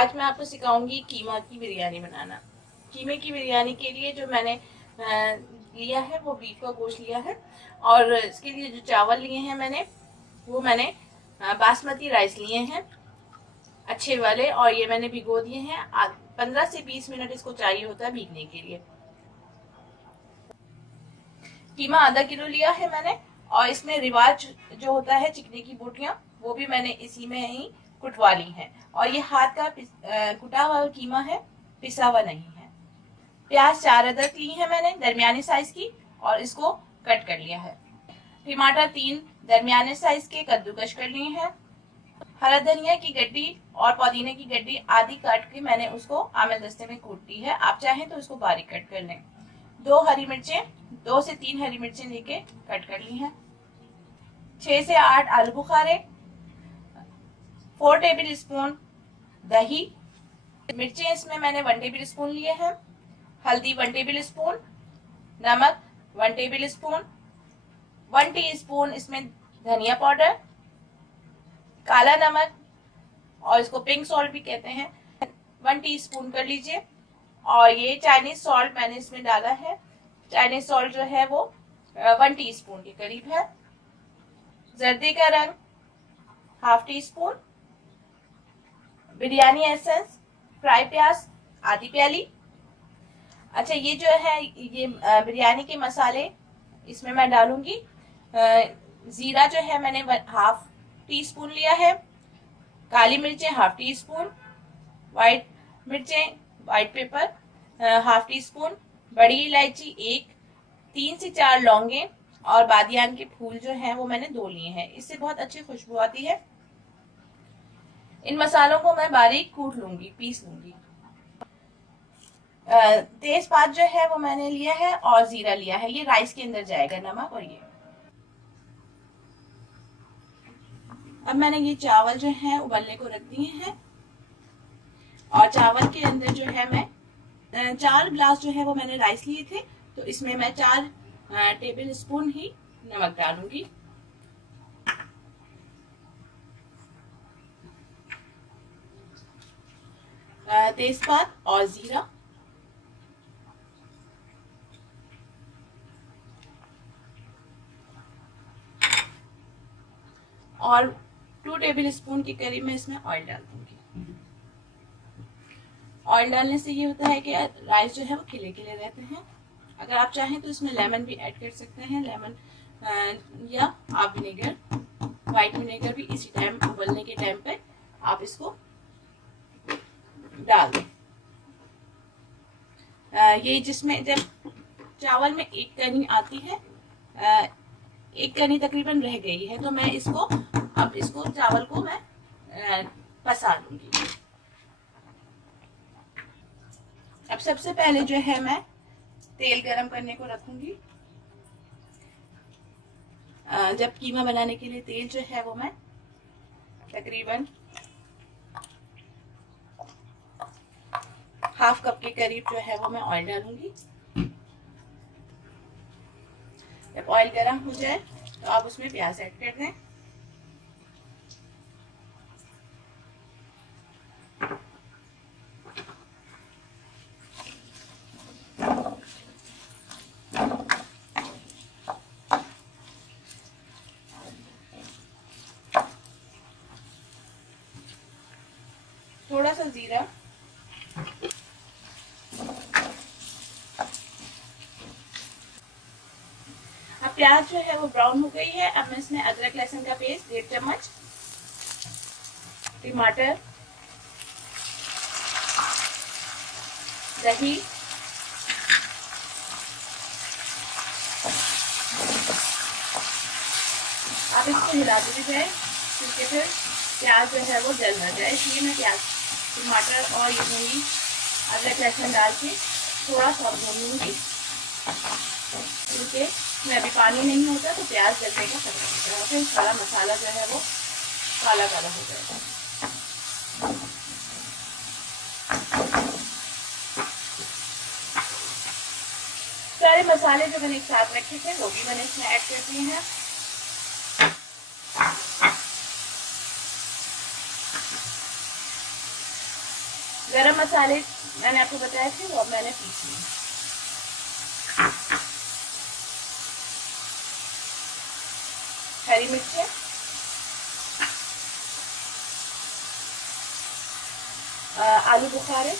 आज मैं आपको सिखाऊंगी कीमा की बिरयानी बनाना। कीमे की बिरयानी के लिए जो मैंने लिया है वो बीफ का गोश्त लिया है, और इसके लिए जो चावल लिए हैं मैंने बासमती राइस लिए हैं अच्छे वाले, और ये मैंने भिगो दिए हैं। 15 से 20 मिनट इसको चाहिए होता है भीगने के लिए। कीमा आधा किलो लिया है मैंने, और इसमें रिवाज जो होता है चिकनी की बोटियां, वो भी मैंने इसी में ही कुटवा ली हैं। और ये हाथ का कुटा हुआ कीमा है, पिसा हुआ नहीं है। प्याज 4 अदरक ली है मैंने दरमियाने साइज की, और इसको कट कर लिया है। टमाटर 3 दरमियाने साइज के कद्दूकश कर लिए हैं। हरा धनिया की गड्डी और पुदीने की गड्डी आधी काट के मैंने उसको आमल दस्ते में कूट दी है, आप चाहें तो उसको बारीक कट कर लें। 2 हरी मिर्चें, 2 से 3 हरी मिर्चें लेके कट कर ली हैं। 6 से 8 आलू बुखारे, 4 टेबल स्पून दही, मिर्चें इसमें मैंने 1 टेबल स्पून लिए हैं, हल्दी 1 टेबल स्पून, नमक 1 टेबल स्पून, 1 टीस्पून इसमें धनिया पाउडर, काला नमक और इसको पिंक सॉल्ट भी कहते हैं, 1 टीस्पून कर लीजिए। और ये चाइनीज सॉल्ट मैंने इसमें डाला है। चाइनीज सॉल्ट जो है वो 1 टीस्पून के करीब है। जर्दी का रंग 1/2 टीस्पून, बिरयानी एसेंस, फ्राई प्याज आधी प्याली। अच्छा, ये जो है ये बिरयानी के मसाले इसमें मैं डालूंगी। जीरा जो है मैंने 1/2 टीस्पून लिया है, काली मिर्चें 1/2 टीस्पून, व्हाइट मिर्चें व्हाइट पेपर 1/2 टीस्पून, बड़ी इलायची 1, 3 से 4 लौंगे, और बादियान के फूल जो हैं वो मैंने 2 लिए हैं। इससे बहुत अच्छी खुशबू आती है। इन मसालों को मैं बारीक कूट लूंगी, पीस लूंगी। तेजपात जो है वो मैंने लिया है, और जीरा लिया है, ये राइस के अंदर जाएगा, नमक। और ये अब मैंने ये चावल जो है उबलने को रख दिए हैं, और चावल के अंदर जो है मैं 4 गिलास जो है वो मैंने राइस लिए थे, तो इसमें मैं 4 टेबल स्पून ही नमक डालूंगी। तेजपात और जीरा, और 2 टेबल स्पून के करीब मैं इसमें ऑयल डाल दूंगी। ऑयल डालने से ये होता है कि राइस जो है वो खिले खिले रहते हैं। अगर आप चाहें तो इसमें लेमन भी ऐड कर सकते हैं, लेमन या आप विनेगर, व्हाइट विनेगर भी इसी टाइम उबलने के टाइम पे आप इसको डाल दें। ये जिसमें जब चावल में एक कनी आती है, एक कनी तकरीबन रह गई है, तो मैं इसको चावल को मैं पसा लूंगी। अब सबसे पहले जो है मैं तेल गरम करने को रखूंगी। जब कीमा बनाने के लिए तेल जो है वो मैं तकरीबन 1/2 कप के करीब जो है वो मैं ऑयल डालूंगी। जब ऑयल गरम हो जाए तो आप उसमें प्याज ऐड कर दें। थोड़ा सा जीरा, अब प्याज जो है वो ब्राउन हो गई है। अब मैं इसमें अदरक लहसुन का पेस्ट 1.5 चम्मच, टमाटर, दही, आप इसको हिलाते भी जाए क्योंकि फिर प्याज जो है वो जल ना जाए, इसलिए मैं प्याज, टमाटर और ये दही, अदरक लहसुन डाल के थोड़ा सा भून लूंगी, क्योंकि इसमें अभी पानी नहीं होता तो प्याज जलने का खतरा होता है, फिर सारा मसाला जो है वो काला काला हो जाएगा। सारे मसाले जो मैंने एक साथ रखे थे वो भी मैंने इसमें ऐड कर दिए हैं। गरम मसाले मैंने आपको बताए थे, वो मैंने पीस लिए। हरी मिर्चें, आलू बुखारे,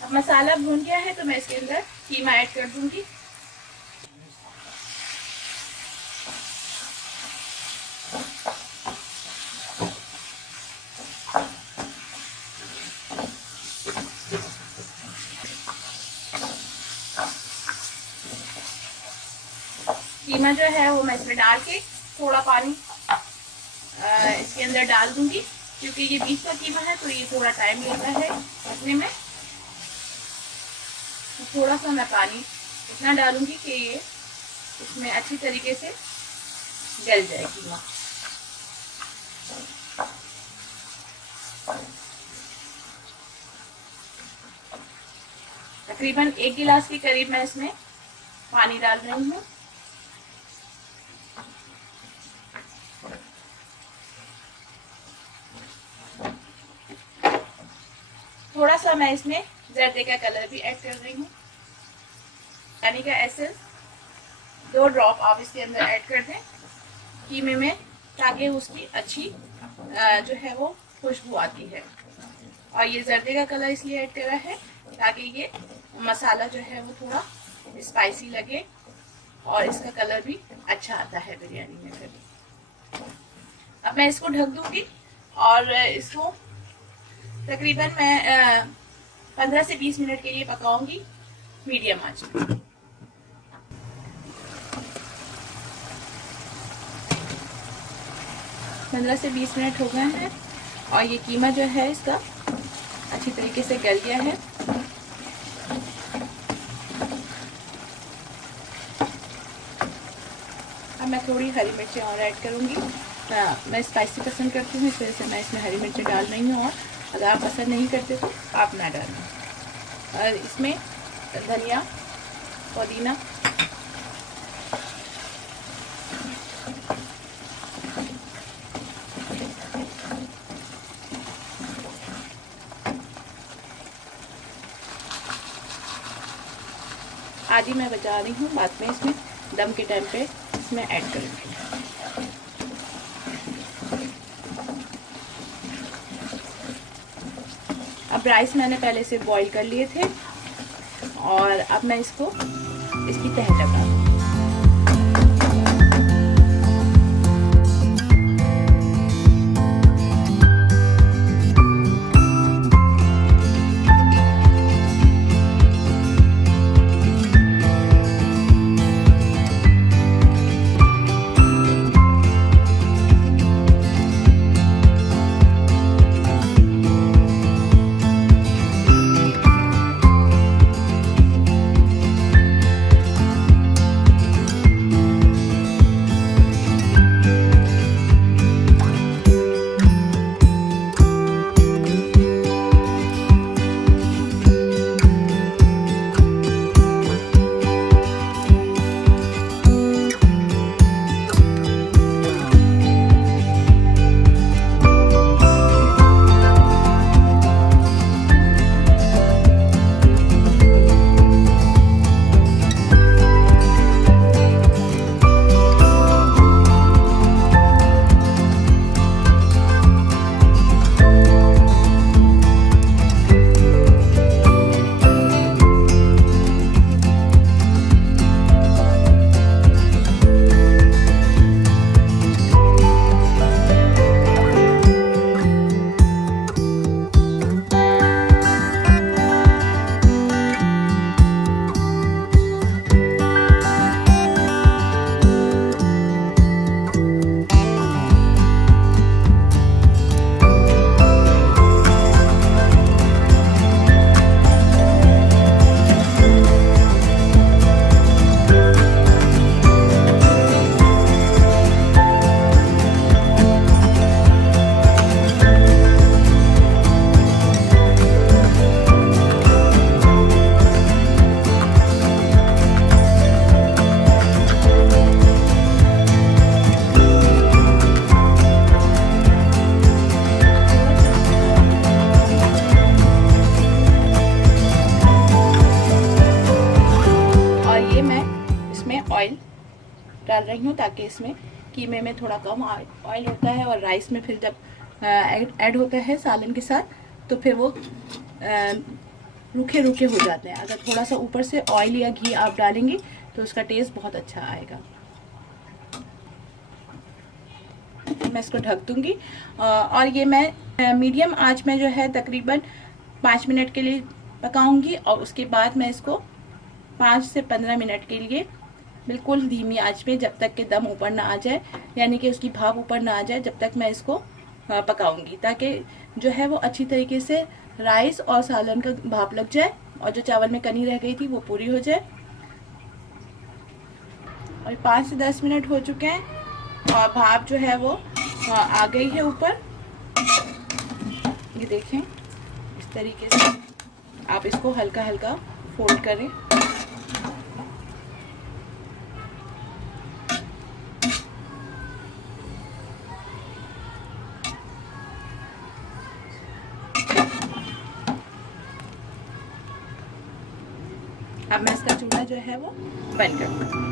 अब मसाला भून गया है तो मैं इसके अंदर कीमा ऐड कर दूंगी। कीमा जो है वो मैं इसमें डाल के थोड़ा पानी इसके अंदर डाल दूंगी, क्योंकि ये बीफ का कीमा है तो ये थोड़ा टाइम लेता है पकने में। तो थोड़ा सा मैं पानी इतना डालूंगी कि ये इसमें अच्छी तरीके से गल जाए कीमा। तकरीबन 1 गिलास के करीब मैं इसमें पानी डाल रही हूँ। थोड़ा सा मैं इसमें जर्दे का कलर भी ऐड कर रही हूँ। यानी का एसेंस 2 ड्रॉप आप इसके अंदर ऐड कर दें कीमे में, ताकि उसकी अच्छी जो है वो खुशबू आती है। और ये जर्दे का कलर इसलिए ऐड करा है ताकि ये मसाला जो है वो थोड़ा स्पाइसी लगे और इसका कलर भी अच्छा आता है बिरयानी में फिर। अब मैं इसको ढक दूंगी और इसको तकरीबन मैं 15 से 20 मिनट के लिए पकाऊंगी मीडियम आंच पे। पंद्रह से 20 मिनट हो गए हैं और ये कीमा जो है इसका अच्छी तरीके से गल गया है। अब मैं थोड़ी हरी मिर्चें और ऐड करूंगी। मैं स्पाइसी पसंद करती हूँ, इस वजह से मैं इसमें हरी मिर्चें डाल रही हूँ, और अगर आप पसंद नहीं करते तो आप ना डालें। और इसमें धनिया, पुदीना, आदि मैं बचा रही हूँ, बाद में इसमें दम के टाइम पे इसमें ऐड करूँगी। अब राइस मैंने पहले से बॉईल कर लिए थे और अब मैं इसको इसकी तह लगा दूँ। रही हूँ ताकि इसमें कीमे में थोड़ा कम ऑयल होता है और राइस में फिर जब ऐड होता है सालन के साथ तो फिर वो रूखे रूखे हो जाते हैं। अगर थोड़ा सा ऊपर से ऑयल या घी आप डालेंगे तो उसका टेस्ट बहुत अच्छा आएगा। मैं इसको ढक दूंगी और ये मैं मीडियम आंच में जो है तकरीबन 5 मिनट के लिए पकाऊंगी और उसके बाद मैं इसको 5 से 15 मिनट के लिए बिल्कुल धीमी आंच में, जब तक कि दम ऊपर ना आ जाए, यानी कि उसकी भाप ऊपर ना आ जाए, जब तक मैं इसको पकाऊंगी, ताकि जो है वो अच्छी तरीके से राइस और सालन का भाप लग जाए और जो चावल में कनी रह गई थी वो पूरी हो जाए। और 5 से 10 मिनट हो चुके हैं और भाप जो है वो आ गई है ऊपर। ये देखें, इस तरीके से आप इसको हल्का हल्का फोल्ड करें। अब मैं इसका चूल्हा जो है वो बंद कर दूँ।